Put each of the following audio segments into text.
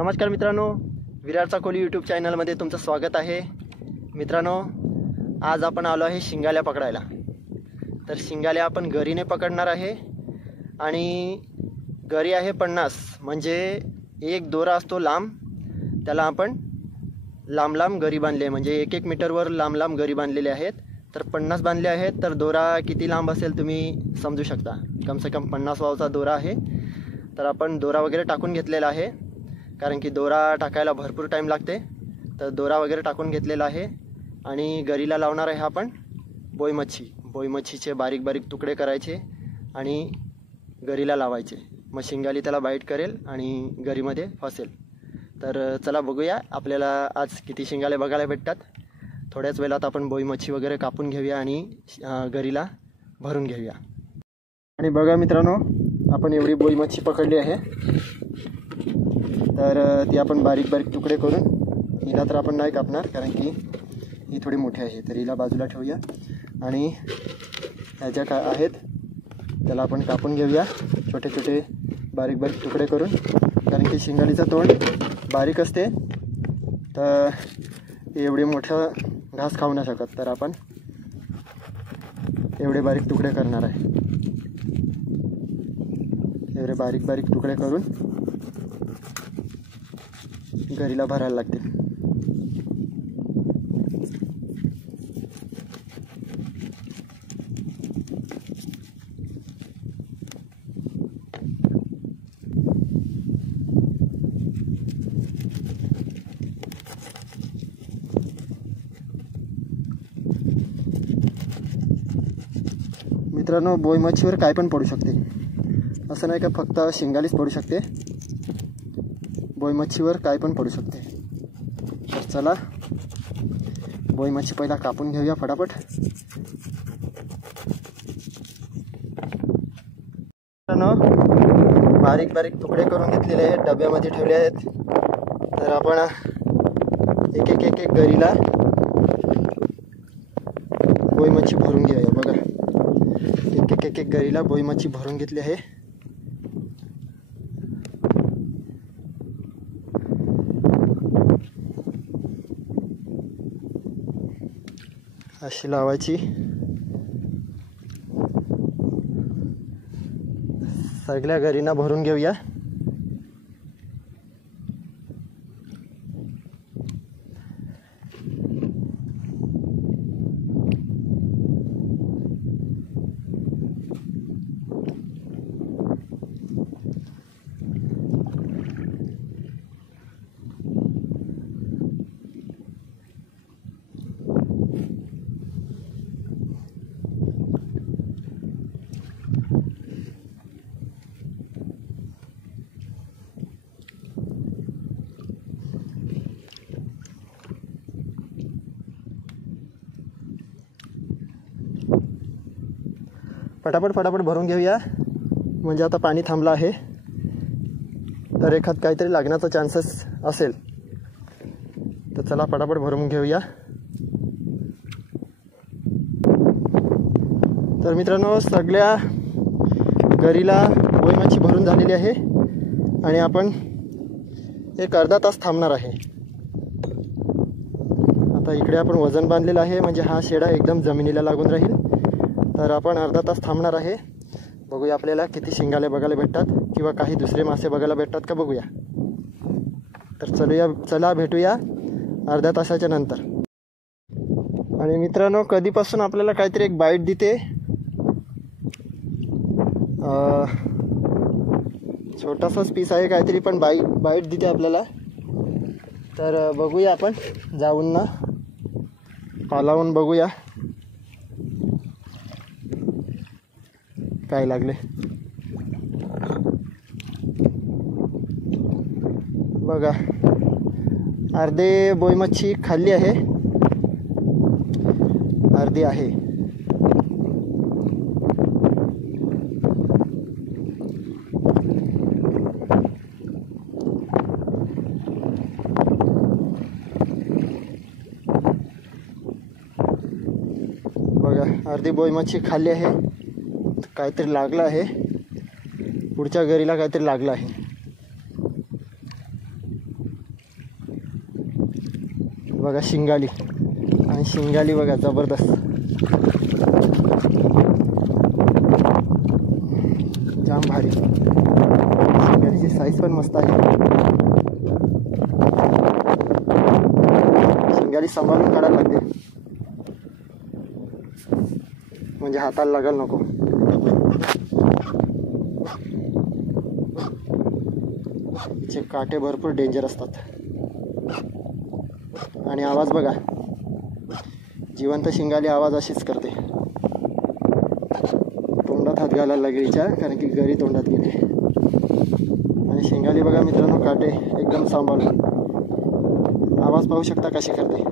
नमस्कार मित्रांनो, विरार चाकोली यूट्यूब चॅनलमध्ये तुमचं स्वागत आहे। मित्रांनो, आज आपण आलो आहे शिंगाल्या पकडायला। तर शिंगाल्या आपण गरीने पकडणार आहे आणि गरी आहे 50, म्हणजे एक दोरा असतो लांब, त्याला आपण लांब लांब गरी बांधले, म्हणजे 1-1 मीटरवर लांब लांब गरी बांधलेले आहेत। तर 50 बांधले आहेत, तर दोरा किती लांब असेल तुम्ही समजू शकता। कम से कम 50 वावचा दोरा आहे। तर आपण दोरा वगैरे टाकून घेतलेला आहे, कारण की दोरा टाकायला भरपूर टाइम लागते। तर दोरा वगैरे टाकून घेतलेला आहे आणि गरीला लावणार आहे आपण बोई मच्छी। बोई मच्छीचे बारीक बारीक तुकडे करायचे आणि गरीला लावायचे, मग शिंगाली त्याला बाईट करेल आणि गरीमध्ये फसेल। तर चला बघूया आपल्याला आज किती शिंगाले बघायला भेटतात। थोड्याच वेळात आपण बोई मच्छी वगैरे कापून घेऊया आणि गरीला भरून घेऊया। आणि बघा मित्रांनो, आपण एवढी बोई मच्छी पकडली आहे। तर ती आपण बारीक बारीक तुकडे करून, हिला तर आपण नाही कापणार कारण की ही थोडी मोठी आहे, तर हिला बाजूला ठेवूया आणि ह्या काय आहेत त्याला आपण कापून घेऊया छोटे छोटे बारीक बारीक तुकडे करून, कारण की शिंगालीचं तोंड बारीक असते, तर एवढे मोठं घास खाऊ नाही शकत। तर आपण एवढे बारीक तुकडे करणार आहे, एवढे बारीक बारीक तुकडे करून गरीला भरायला लागतील। मित्रांनो, बोई मच्छीवर काय पण पडू शकते, असं नाही का फक्त शिंगालीच पडू शकते, बोई मच्छीवर काय पण पडू शकते। तर चला बोई मच्छी पहिला कापून घेऊया फटाफट। बारीक बारीक तुकडे करून घेतलेले आहेत, डब्यामध्ये ठेवले आहेत। तर आपण एक एक एक एक गरीला बोई मच्छी भरून घेऊया। बघा, एक एक एक एक गरीला बोई मच्छी भरून घेतली आहे। अशी लावायची, सगळ्या गरीना भरून घेऊया। फटाफट फटाफट भरून घेऊया, म्हणजे आता पाणी थांबलं आहे, तर एखाद काहीतरी लागण्याचा चान्सेस असेल। तर चला फटाफट भरून घेऊया। तर मित्रांनो, सगळ्या गरीला बोई मच्छी भरून झालेली आहे आणि आपण एक अर्धा तास थांबणार आहे। आता इकडे आपण वजन बांधलेलं आहे, म्हणजे हा शेडा एकदम जमिनीला लागून राहील। तर आपण अर्धा तास थांबणार आहे, बघूया आपल्याला किती शिंगाले बघायला भेटतात किंवा काही दुसरे मासे बघायला भेटतात का बघूया। तर चला भेटूया अर्ध्या तासाच्या नंतर। आणि मित्रांनो, कधीपासून आपल्याला काहीतरी एक बाईट देते, छोटासाच पीस आहे काहीतरी, पण बाईट देते आपल्याला। तर बघूया आपण जाऊन ना पालावून बघूया काय लागले। बघा, अर्धे बोई मच्छी खाल्ली आहे, अर्धी आहे। बघा, अर्धी बोई मच्छी खाल्ली आहे, काहीतरी लागलं आहे, पुढच्या गरीला काहीतरी लागलं आहे। बघा शिंगाली, आणि शिंगाली बघा जबरदस्त, जाम भारी. शिंगालीची साईज पण मस्त आहे. शिंगाली सांभाळून काढायला लागते, म्हणजे हाताला लागायला नको. चे काटे भरपूर डेंजर असतात. आणि आवाज बघा, जिवंत शिंगाली आवाज अशीच करते. तोंडात हात घालायला लागेल हिच्या, कारण की गरी तोंडात गेली. आणि शिंगाली बघा मित्रांनो, काटे एकदम सांभाळून. आवाज पाहू शकता कशी करते.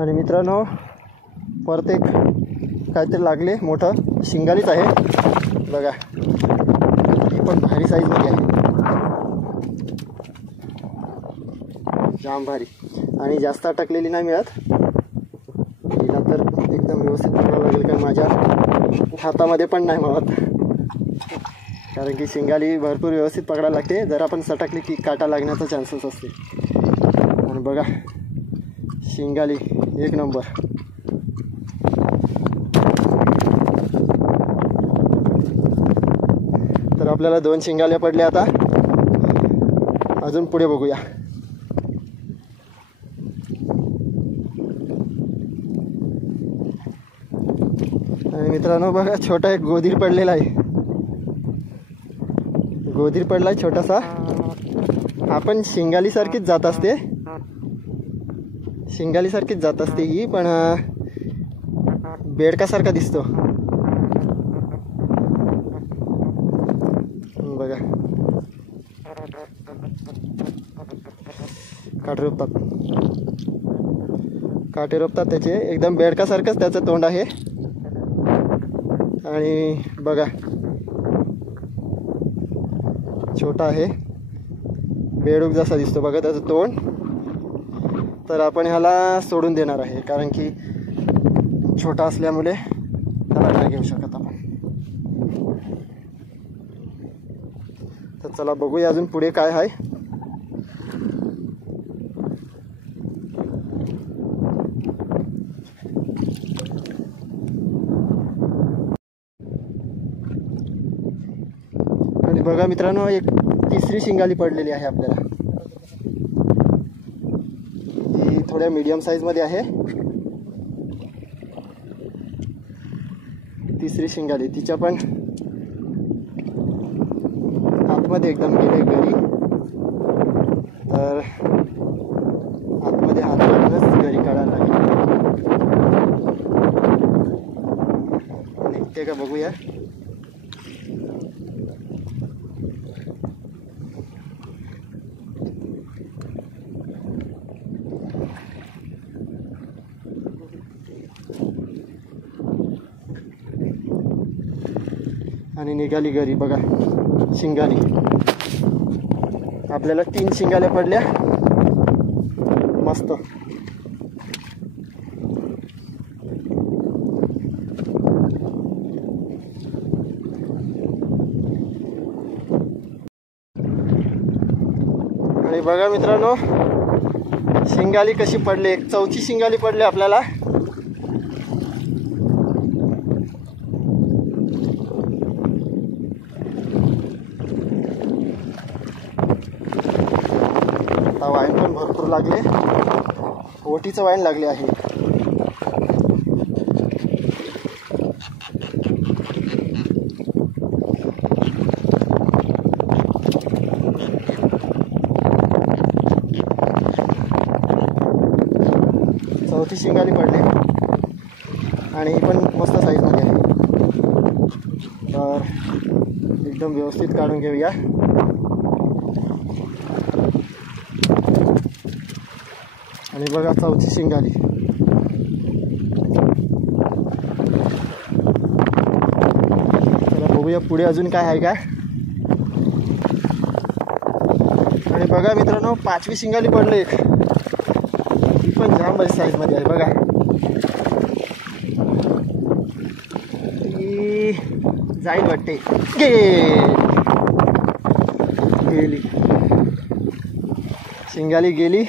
आणि मित्रांनो, परत एक काहीतरी लागले, मोठं शिंगालीच आहे बघा. ही पण भारी साईजमध्ये आहे, जाम भारी. आणि जास्त अटकलेली नाही मिळत हिला, तर एकदम व्यवस्थित पकडावं लागेल. काय माझ्या हातामध्ये पण नाही मिळत, कारण की शिंगाली भरपूर व्यवस्थित पकडायला लागते. जर आपण सटकली की काटा लागण्याचा चान्सेस असते. आणि बघा शिंगाली एक नंबर. तर आपल्याला 2 शिंगाल्या पडल्या. आता अजून पुढे बघूया. आणि मित्रांनो बघा, छोटा एक गोधीर पडलेला आहे. गोधीर पडलाय छोटासा. आपण शिंगालीसारखीच जात असते, शिंगालीसारखीच जात असते ही, पण बेडकासारखा दिसतो बघा. काटे रोपतात त्याचे, एकदम बेडकासारखंच त्याचं तोंड आहे. आणि बघा छोटा आहे, बेडूक जसा दिसतो बघा त्याचं तोंड. तर आपण ह्याला सोडून देणार आहे, कारण की छोटा असल्यामुळे त्याला नाही घेऊ शकत आपण. तर चला बघूया अजून पुढे काय आहे. आणि बघा मित्रांनो, एक तिसरी शिंगाली पडलेली आहे आपल्याला. ही थोड्या मीडियम साईजमध्ये आहे. तिसरी शिंगाली, तिच्या पण आतमध्ये एकदम गेले गरी. तर आतमध्ये हात घालूनच गरी काढायला लागेल. निघते का बघूया. आणि निघाली गरी बघा शिंगाली. आपल्याला 3 शिंगाल्या पडल्या मस्त. आणि बघा मित्रांनो, शिंगाली कशी पडली. एक चौथी शिंगाली पडली आपल्याला. वाईन पण भरपूर लागले, ओटीचं वाईन लागले आहे. चौथी शिंगाली पडली आणि ही पण मस्त साईजमध्ये आहे. तर एकदम व्यवस्थित काढून घेऊया. आणि बघा चौथी शिंगाली. चला बघूया पुढे अजून काय आहे का. आणि बघा मित्रांनो, 5वी शिंगाली पडली एक. ही पण जाम बरी साईजमध्ये आहे बघा. ती जाईल वाटते. गेली शिंगाली गेली.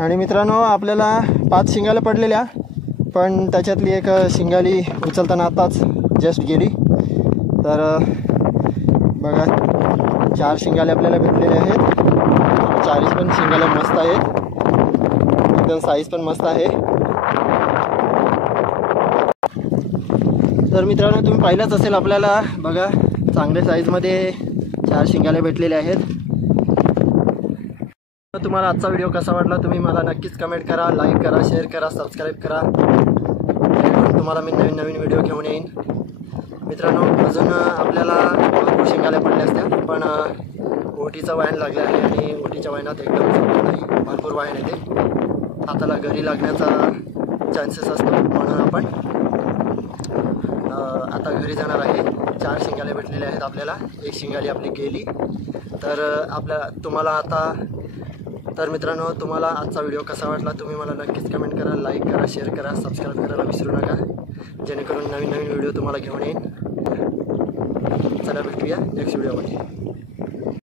आणि मित्रांनो आपल्याला 5 शिंगाल्या पडलेल्या, पण त्याच्यातली एक शिंगाली उचलताना आताच जस्ट गेली. तर बघा 4 शिंगाले आपल्याला भेटलेले आहेत. 4 पण शिंगाल्या मस्त आहेत, एकदम साईज पण मस्त आहे. तर मित्रांनो तुम्ही पाहिलंच असेल आपल्याला बघा चांगल्या साईजमध्ये 4 शिंगाले भेटलेले आहेत. तुम्हाला आजचा व्हिडिओ कसा वाटला तुम्ही मला नक्कीच कमेंट करा, लाईक करा, शेअर करा, सबस्क्राईब करा, जेणेकरून तुम्हाला मी नवीन नवीन व्हिडिओ घेऊन येईन. मित्रांनो अजून आपल्याला भरपूर शिंगाल्या पडल्या असत्या, पण ओटीचा वाहन लागला आहे आणि ओटीच्या वाहनात एकदम नाही, भरपूर वाहन येते, हाताला घरी लागण्याचा चान्सेस असतो. म्हणून आपण आता घरी जाणार आहे. 4 शिंगाले भेटलेले आहेत आपल्याला, 1 शिंगाली आपली गेली. तर मित्रांनो तुम्हाला आजचा व्हिडिओ कसा वाटला तुम्ही मला नक्कीच कमेंट करा, लाईक करा, शेअर करा, सबस्क्राईब करायला विसरू नका, जेणेकरून नवीन नवीन व्हिडिओ तुम्हाला घेऊन येईन. चला भेटूया नेक्स्ट व्हिडिओमध्ये.